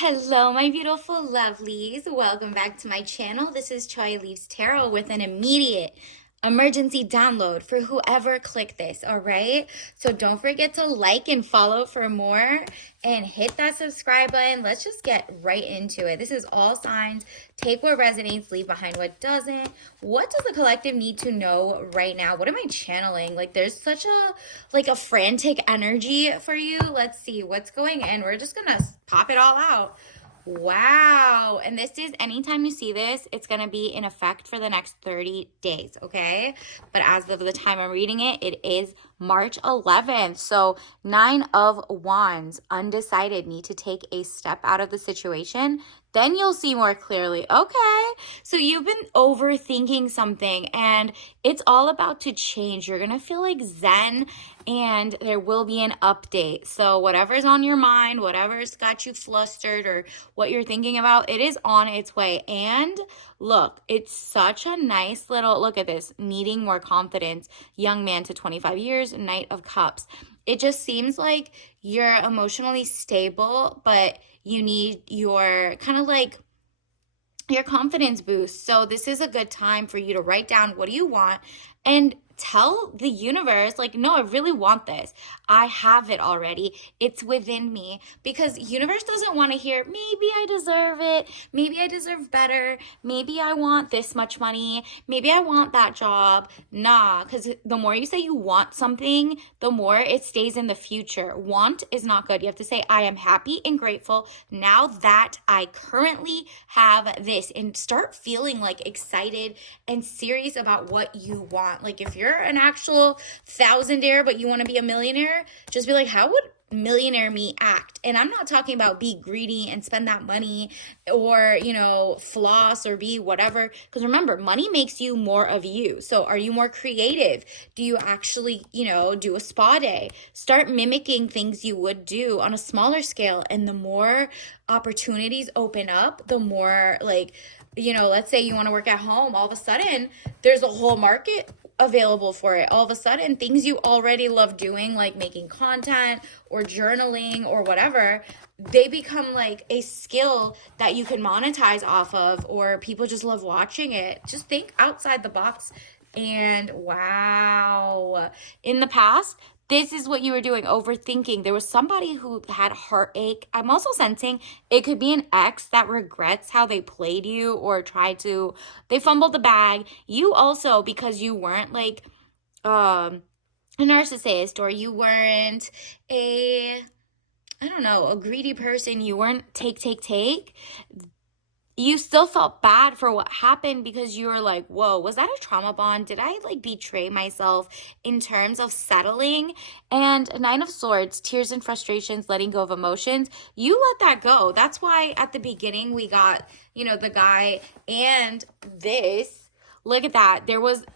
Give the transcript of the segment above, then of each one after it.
Hello, my beautiful lovelies. Welcome back to my channel. This is Choi Leaves Tarot with an immediate emergency download for whoever clicked this, all right? So don't forget to like and follow for more and hit that subscribe button. Let's just get right into it. This is all signs. Take what resonates, leave behind what doesn't. What does the collective need to know right now? What am I channeling? Like there's such a frantic energy for you. Let's see what's going in. We're just gonna pop it all out. Wow. And this is, anytime you see this, it's going to be in effect for the next 30 days, okay? But as of the time I'm reading it, it is March 11th. So 9 of Wands, undecided, need to take a step out of the situation. Then you'll see more clearly. Okay, so you've been overthinking something and it's all about to change. You're going to feel like zen and there will be an update. So whatever's on your mind, whatever's got you flustered or what you're thinking about, it is on its way. And look, it's such a nice little, look at this, needing more confidence, young man to 25 years, Knight of Cups. It just seems like you're emotionally stable, but you need your kind of like your confidence boost. So this is a good time for you to write down what do you want and tell the universe, like, no, I really want this. I have it already. It's within me, because universe doesn't want to hear, maybe I deserve it. Maybe I deserve better. Maybe I want this much money. Maybe I want that job. Nah, because the more you say you want something, the more it stays in the future. Want is not good. You have to say, I am happy and grateful now that I currently have this, and start feeling like excited and serious about what you want. Like if you're an actual thousandaire but you want to be a millionaire, just be like, how would millionaire me act? And I'm not talking about be greedy and spend that money or, floss or be whatever, because remember, money makes you more of you. So are you more creative? Do you actually, do a spa day? Start mimicking things you would do on a smaller scale, and the more opportunities open up, the more let's say you want to work at home, all of a sudden there's a whole market available for it. All of a sudden, things you already love doing, like making content or journaling or whatever, they become like a skill that you can monetize off of, or people just love watching it. Just think outside the box. And wow, in the past, this is what you were doing, overthinking. There was somebody who had heartache. I'm also sensing it could be an ex that regrets how they played you or they fumbled the bag. You also, because you weren't like a narcissist, or you weren't a greedy person. You weren't take. You still felt bad for what happened, because you were like, whoa, was that a trauma bond? Did I betray myself in terms of settling? And Nine of Swords, tears and frustrations, letting go of emotions. You let that go. That's why at the beginning we got, the guy and this. Look at that.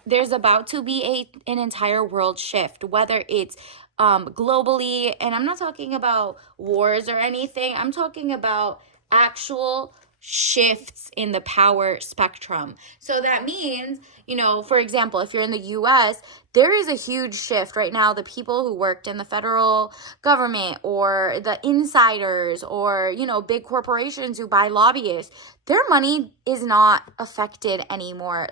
There's about to be an entire world shift, whether it's globally, and I'm not talking about wars or anything. I'm talking about actual shifts in the power spectrum. So that means, for example, if you're in the US, there is a huge shift right now. The people who worked in the federal government, or the insiders, or, big corporations who buy lobbyists, their money is not affected anymore.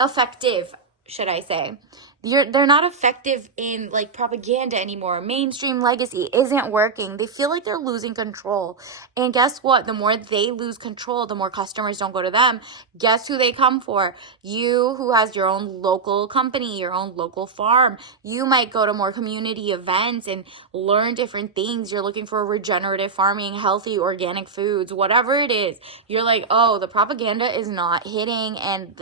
Effective, should I say. They're not effective in propaganda anymore. Mainstream legacy isn't working. They feel like they're losing control. And guess what? The more they lose control, the more customers don't go to them. Guess who they come for? You, who has your own local company, your own local farm. You might go to more community events and learn different things. You're looking for regenerative farming, healthy organic foods, whatever it is. You're like, oh, the propaganda is not hitting, and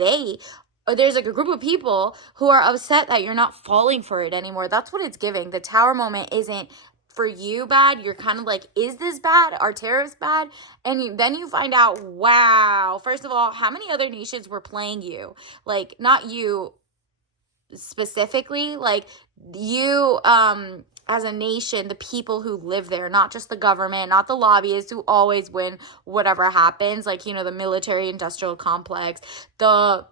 there's a group of people who are upset that you're not falling for it anymore. That's what it's giving. The Tower moment isn't for you bad. You're kind of like, is this bad? Are tariffs bad? And then you find out, wow, first of all, how many other nations were playing you? Not you specifically, you, as a nation, the people who live there, not just the government, not the lobbyists who always win whatever happens, the military industrial complex, the,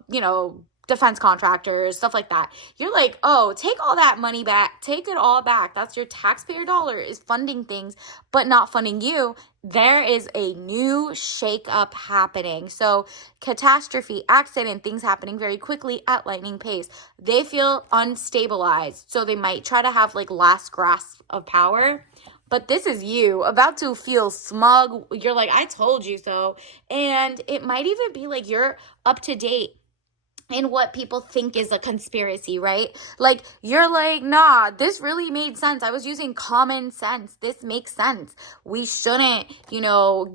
defense contractors, stuff like that. You're like, oh, take all that money back. Take it all back. That's your taxpayer dollar is funding things, but not funding you. There is a new shakeup happening. So catastrophe, accident, things happening very quickly at lightning pace. They feel unstabilized. So they might try to have like last grasp of power. But this is you about to feel smug. You're like, I told you so. And it might even be like you're up to date in what people think is a conspiracy, right? Like, you're like, nah, this really made sense. I was using common sense. This makes sense. We shouldn't,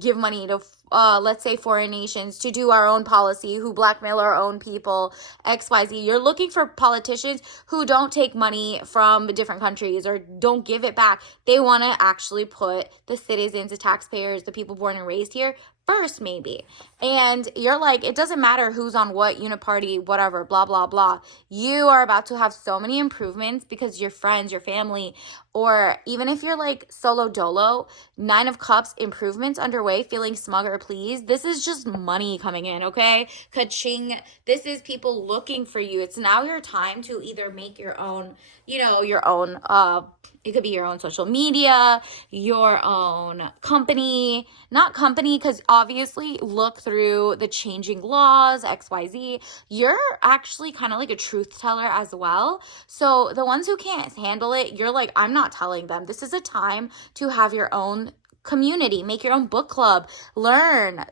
give money to, let's say, foreign nations to do our own policy, who blackmail our own people, XYZ. You're looking for politicians who don't take money from different countries or don't give it back. They want to actually put the citizens, the taxpayers, the people born and raised here first, maybe. And you're like, it doesn't matter who's on what uniparty, whatever, blah, blah, blah. You are about to have so many improvements because your friends, your family, or even if you're like solo dolo, 9 of Cups improvements underway, feeling smug or pleased. This is just money coming in, okay? Ka-ching. This is people looking for you. It's now your time to either make your own, it could be your own social media, your own company, not company, because obviously look through the changing laws, XYZ. You're actually kind of like a truth teller as well. So the ones who can't handle it, you're like, I'm not telling them. This is a time to have your own community, make your own book club, learn,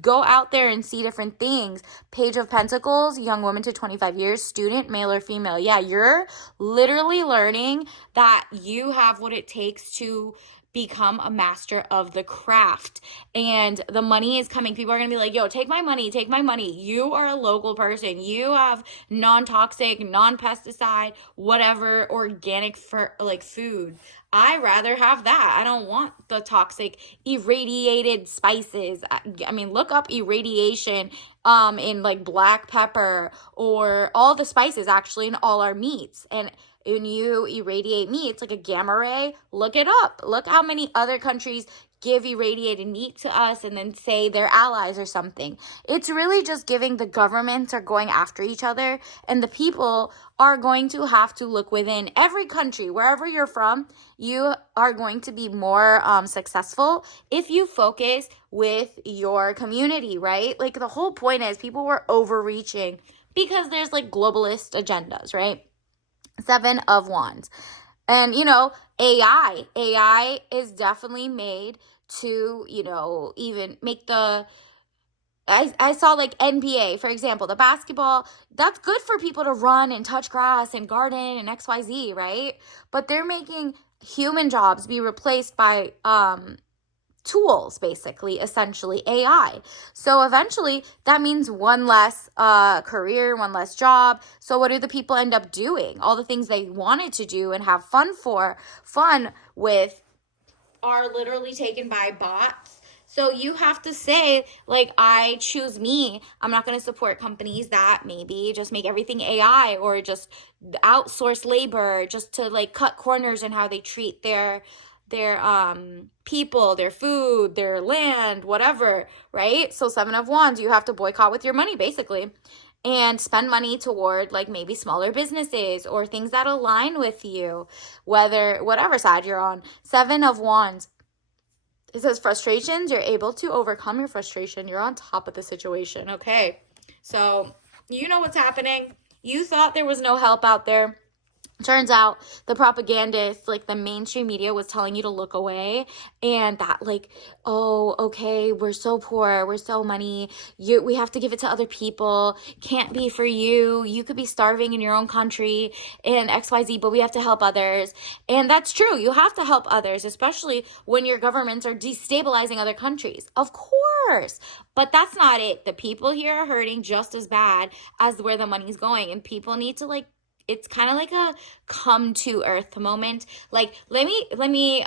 go out there and see different things. Page of Pentacles, young woman to 25 years, student, male or female. Yeah, you're literally learning that you have what it takes to become a master of the craft, and the money is coming. People are gonna be like, yo, take my money, take my money. You are a local person. You have non-toxic, non-pesticide, whatever, organic food. I rather have that. I don't want the toxic irradiated spices. I mean, look up irradiation in like black pepper or all the spices actually in all our meats. And when you irradiate meat, it's like a gamma ray. Look it up. Look how many other countries give irradiated meat to us and then say they're allies or something. It's really just giving the governments are going after each other, and the people are going to have to look within every country. Wherever you're from, you are going to be more successful if you focus with your community, right? Like the whole point is people were overreaching because there's like globalist agendas, right? 7 of Wands. And, AI is definitely made to, even make I saw like NBA, for example, the basketball, that's good for people to run and touch grass and garden and XYZ, right? But they're making human jobs be replaced by, tools, basically, essentially AI. So eventually that means one less career, one less job. So what do the people end up doing? All the things they wanted to do and have fun with are literally taken by bots. So you have to say, like, I choose me. I'm not going to support companies that maybe just make everything AI or just outsource labor just to like cut corners in how they treat their people, their food, their land, whatever, right? So 7 of Wands, you have to boycott with your money, basically, and spend money toward like maybe smaller businesses or things that align with you, whatever side you're on. 7 of Wands, it says frustrations, you're able to overcome your frustration. You're on top of the situation, okay? So you know what's happening. You thought there was no help out there. Turns out the propagandists, like the mainstream media, was telling you to look away, and that like, oh, okay, we're so poor, we're so money, we have to give it to other people, can't be for you, you could be starving in your own country and XYZ, but we have to help others. And that's true, you have to help others, especially when your governments are destabilizing other countries, of course. But that's not it. The people here are hurting just as bad as where the money's going, and people need to like, it's kind of like a come to earth moment. Like, let me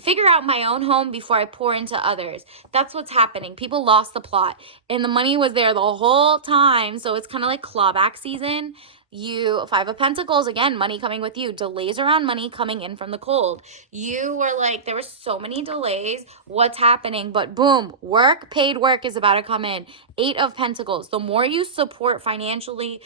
figure out my own home before I pour into others. That's what's happening. People lost the plot and the money was there the whole time. So it's kind of like clawback season. Five of Pentacles, again, money coming with you. Delays around money coming in from the cold. You were like, there were so many delays. What's happening? But boom, paid work is about to come in. Eight of Pentacles. The more you support financially,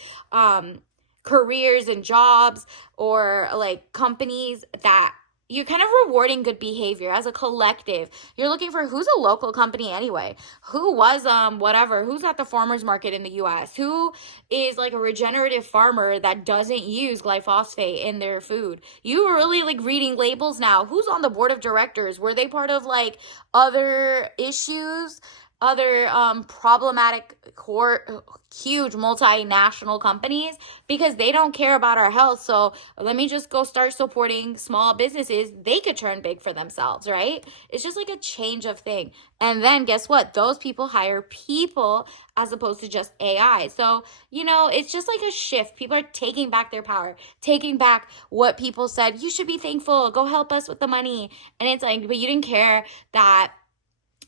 careers and jobs or like companies that you're kind of rewarding good behavior as a collective. You're looking for who's a local company anyway, who was whatever, who's at the farmers market in the US, who is like a regenerative farmer that doesn't use glyphosate in their food. You are really like reading labels now. Who's on the board of directors? Were they part of like other issues, other problematic huge multinational companies, because they don't care about our health? So let me just go start supporting small businesses. They could turn big for themselves, right? It's just like a change of thing. And then guess what? Those people hire people as opposed to just AI. So, it's just like a shift. People are taking back their power, taking back what people said. You should be thankful. Go help us with the money. And it's like, but you didn't care that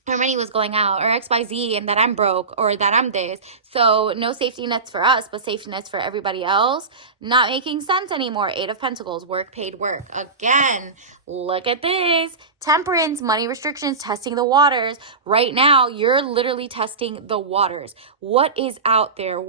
her money was going out, or XYZ, and that I'm broke, or that I'm this. So no safety nets for us, but safety nets for everybody else. Not making sense anymore. Eight of Pentacles, paid work. Again, look at this. Temperance, money restrictions, testing the waters. Right now, you're literally testing the waters. What is out there?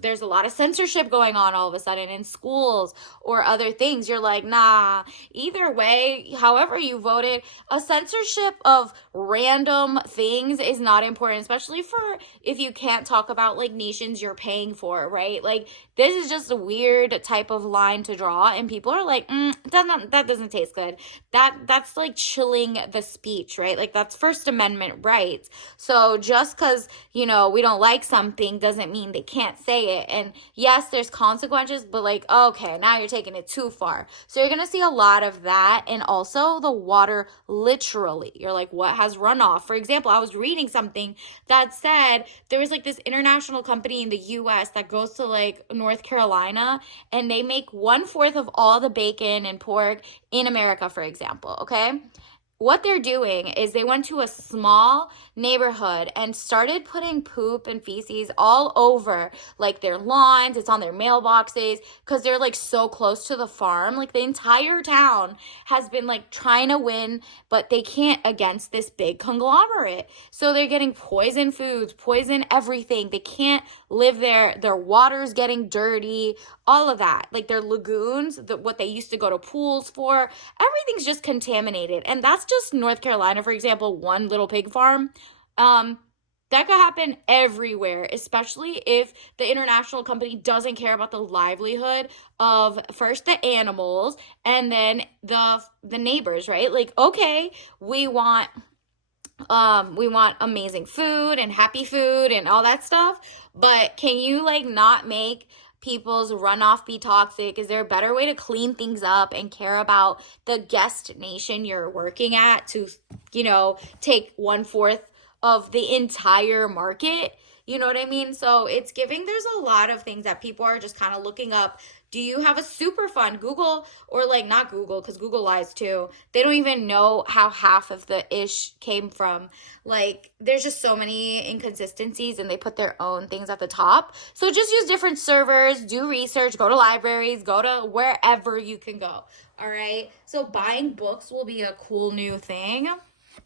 There's a lot of censorship going on all of a sudden in schools or other things. You're like, nah, either way, however you voted, a censorship of random things is not important, especially for if you can't talk about like nations you're paying for, right? Like, this is just a weird type of line to draw, and people are like, that doesn't taste good. That's like chilling the speech, right? Like, that's First Amendment rights. So just because, we don't like something doesn't mean they can't say it. And yes, there's consequences, but like, okay, now you're taking it too far. So you're going to see a lot of that. And also the water, literally. You're like, what has runoff? For example, I was reading something that said there was like this international company in the US that goes to like North Carolina, and they make 1/4 of all the bacon and pork in America, for example, okay? What they're doing is they went to a small neighborhood and started putting poop and feces all over like their lawns. It's on their mailboxes because they're like so close to the farm. Like, the entire town has been like trying to win, but they can't against this big conglomerate. So they're getting poison foods, poison everything. They can't live there. Their water's getting dirty, all of that. Like, their lagoons, what they used to go to pools for, everything's just contaminated. And that's just North Carolina, for example, one little pig farm. That could happen everywhere, especially if the international company doesn't care about the livelihood of first the animals and then the neighbors, right? Like, okay, we want amazing food and happy food and all that stuff, but can you like not make people's runoff be toxic? Is there a better way to clean things up and care about the guest nation you're working at to, take 1/4 of the entire market? You know what I mean? So it's giving, there's a lot of things that people are just kind of looking up. Do you have a super fund? Google, or like not Google, because Google lies too. They don't even know how half of the ish came from. Like, there's just so many inconsistencies, and they put their own things at the top. So just use different servers, do research, go to libraries, go to wherever you can go. All right. So buying books will be a cool new thing.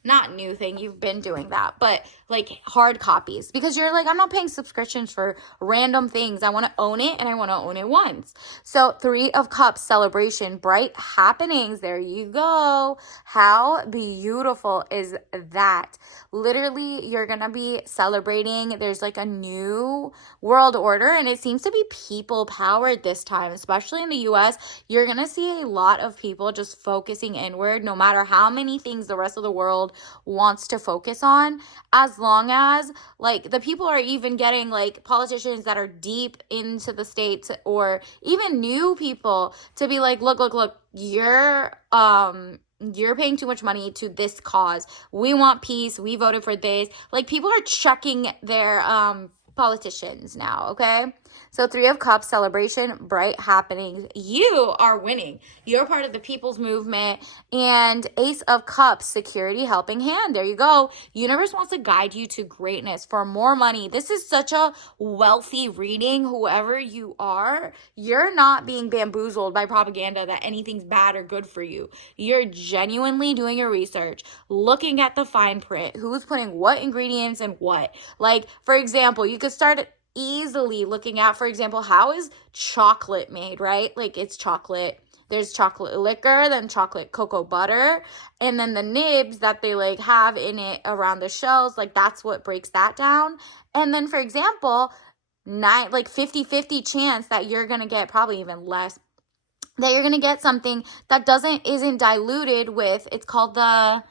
Not new thing, you've been doing that, but like hard copies, because you're like, I'm not paying subscriptions for random things. I want to own it, and I want to own it once. So 3 of Cups, celebration, bright happenings. There you go. How beautiful is that? Literally, you're going to be celebrating. There's like a new world order, and it seems to be people powered this time, especially in the US. You're going to see a lot of people just focusing inward, no matter how many things the rest of the world wants to focus on, as long as like the people are even getting like politicians that are deep into the state, or even new people to be like, look, you're paying too much money to this cause. We want peace. We voted for this. Like, people are checking their politicians now, okay? So Three of Cups, celebration, bright happenings. You are winning. You're part of the people's movement. And Ace of Cups, security, helping hand. There you go. Universe wants to guide you to greatness for more money. This is such a wealthy reading. Whoever you are, you're not being bamboozled by propaganda that anything's bad or good for you. You're genuinely doing your research, looking at the fine print, who's putting what ingredients and what. Like, for example, you could start easily looking at, for example, how is chocolate made, right? Like, it's chocolate. There's chocolate liquor, then chocolate cocoa butter, and then the nibs that they like have in it around the shells, like that's what breaks that down. And then, for example, 50-50 chance that you're gonna get, probably even less, that you're gonna get something that isn't diluted with, it's called the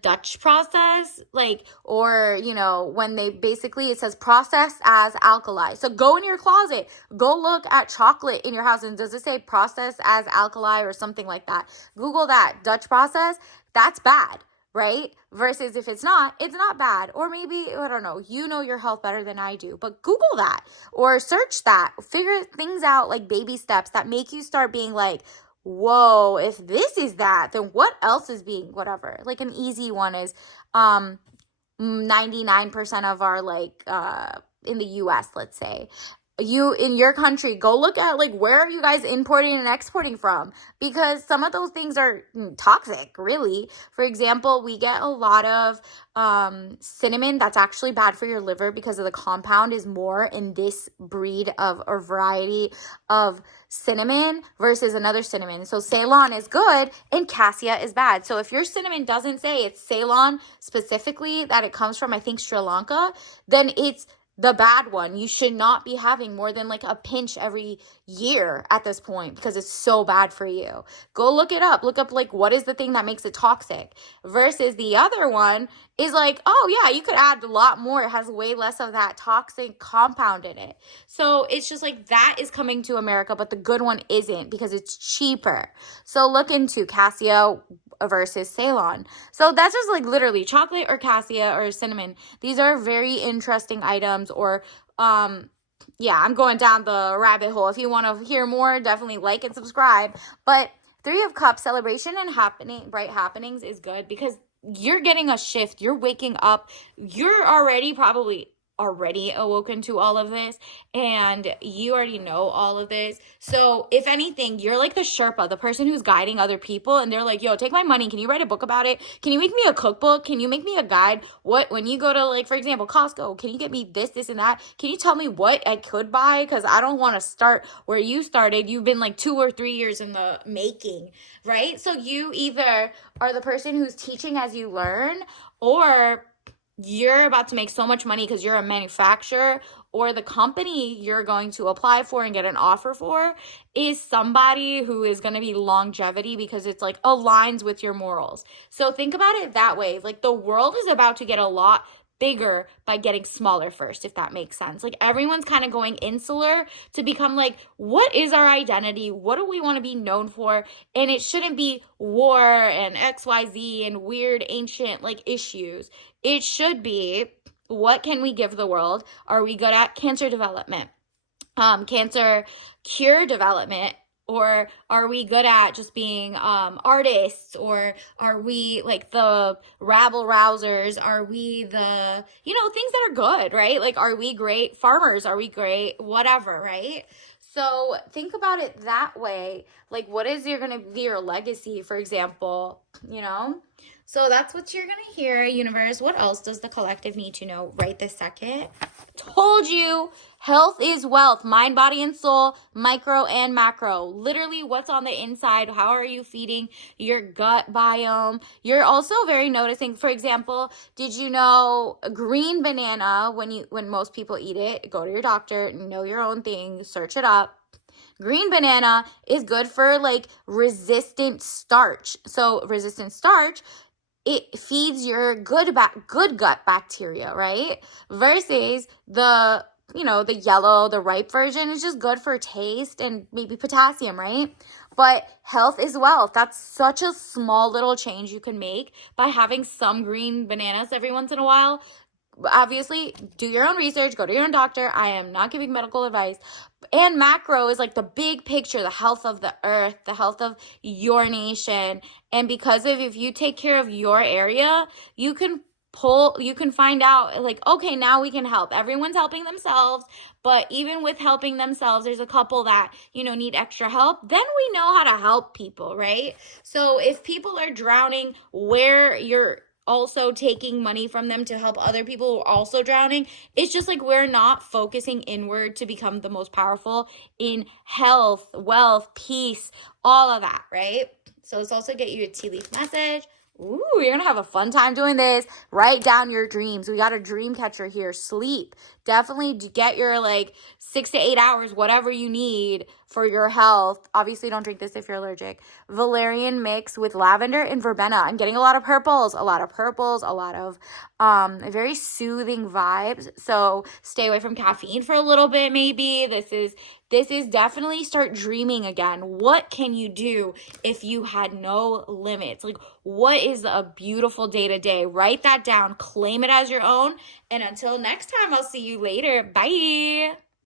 Dutch process, like, or, you know, when they basically, it says processed as alkali. So go in your closet, go look at chocolate in your house, and does it say processed as alkali or something like that? Google that, Dutch process, that's bad, right? Versus if it's not bad. Or maybe, I don't know, you know your health better than I do, but Google that or search that, figure things out, like baby steps that make you start being like, whoa, if this is that, then what else is being whatever. Like an easy one is 99% of our in the US, let's say, you in your country, go look at like where are you guys importing and exporting from, because some of those things are toxic, really. For example, we get a lot of cinnamon that's actually bad for your liver because of the compound is more in this breed of or variety of cinnamon versus another cinnamon. So Ceylon is good and Cassia is bad. So if your cinnamon doesn't say it's Ceylon specifically, that it comes from, I think, Sri Lanka, then it's the bad one. You should not be having more than like a pinch every year at this point because it's so bad for you. Go look it up. Look up like what is the thing that makes it toxic versus the other one is like, oh yeah, you could add a lot more. It has way less of that toxic compound in it. So it's just like that is coming to America, but the good one isn't because it's cheaper. So look into Cassia versus Ceylon. So that's just like literally chocolate or cassia or cinnamon. These are very interesting items. Or yeah, I'm going down the rabbit hole. If you want to hear more, definitely like and subscribe. But Three of Cups, celebration and bright happenings is good because you're getting a shift. You're waking up. You're probably already awoken to all of this and you already know all of this. So if anything, you're like the Sherpa, the person who's guiding other people, and they're like, yo, take my money. Can you write a book about it? Can you make me a cookbook? Can you make me a guide? When you go to, like, for example, Costco, can you get me this and that? Can you tell me what I could buy? Because I don't want to start where you started. You've been like 2 or 3 years in the making, right? So you either are the person who's teaching as you learn, or you're about to make so much money because you're a manufacturer, or the company you're going to apply for and get an offer for is somebody who is going to be longevity because it's like aligns with your morals. So think about it that way. Like the world is about to get a lot bigger by getting smaller first, if that makes sense. Like everyone's kind of going insular to become like, what is our identity? What do we want to be known for? And it shouldn't be war and XYZ and weird ancient like issues. It should be, what can we give the world? Are we good at cancer development, cancer cure development? Or are we good at just being artists? Or are we like the rabble rousers? Are we the, things that are good, right? Like, are we great farmers? Are we great whatever, right? So think about it that way. Like, what is going to be your legacy, for example, So that's what you're going to hear, universe. What else does the collective need to know right this second? Told you, health is wealth, mind, body, and soul, micro and macro. Literally what's on the inside. How are you feeding your gut biome? You're also very noticing, for example, did you know a green banana, when most people eat it, go to your doctor, know your own thing, search it up. Green banana is good for like resistant starch. So resistant starch, it feeds your good gut bacteria, right? Versus the yellow, the ripe version is just good for taste and maybe potassium, right? But health is wealth. That's such a small little change you can make by having some green bananas every once in a while. obviously do your own research, go to your own doctor. I am not giving medical advice. And macro is like the big picture, the health of the earth, the health of your nation. And because of, if you take care of your area, you can find out like, okay, now we can help. Everyone's helping themselves, but even with helping themselves, there's a couple that, need extra help. Then we know how to help people, right? So if people are drowning where you're also taking money from them to help other people who are also drowning, it's just like we're not focusing inward to become the most powerful in health, wealth, peace, all of that, right? So let's also get you a tea leaf message. Ooh, you're going to have a fun time doing this. Write down your dreams. We got a dream catcher here. Sleep. Definitely get your 6 to 8 hours, whatever you need for your health. Obviously, don't drink this if you're allergic. Valerian mix with lavender and verbena. I'm getting a lot of purples, a lot of very soothing vibes. So stay away from caffeine for a little bit, maybe. This is definitely start dreaming again. What can you do if you had no limits? What is a beautiful day to day? Write that down, claim it as your own. And until next time, I'll see you later. Bye.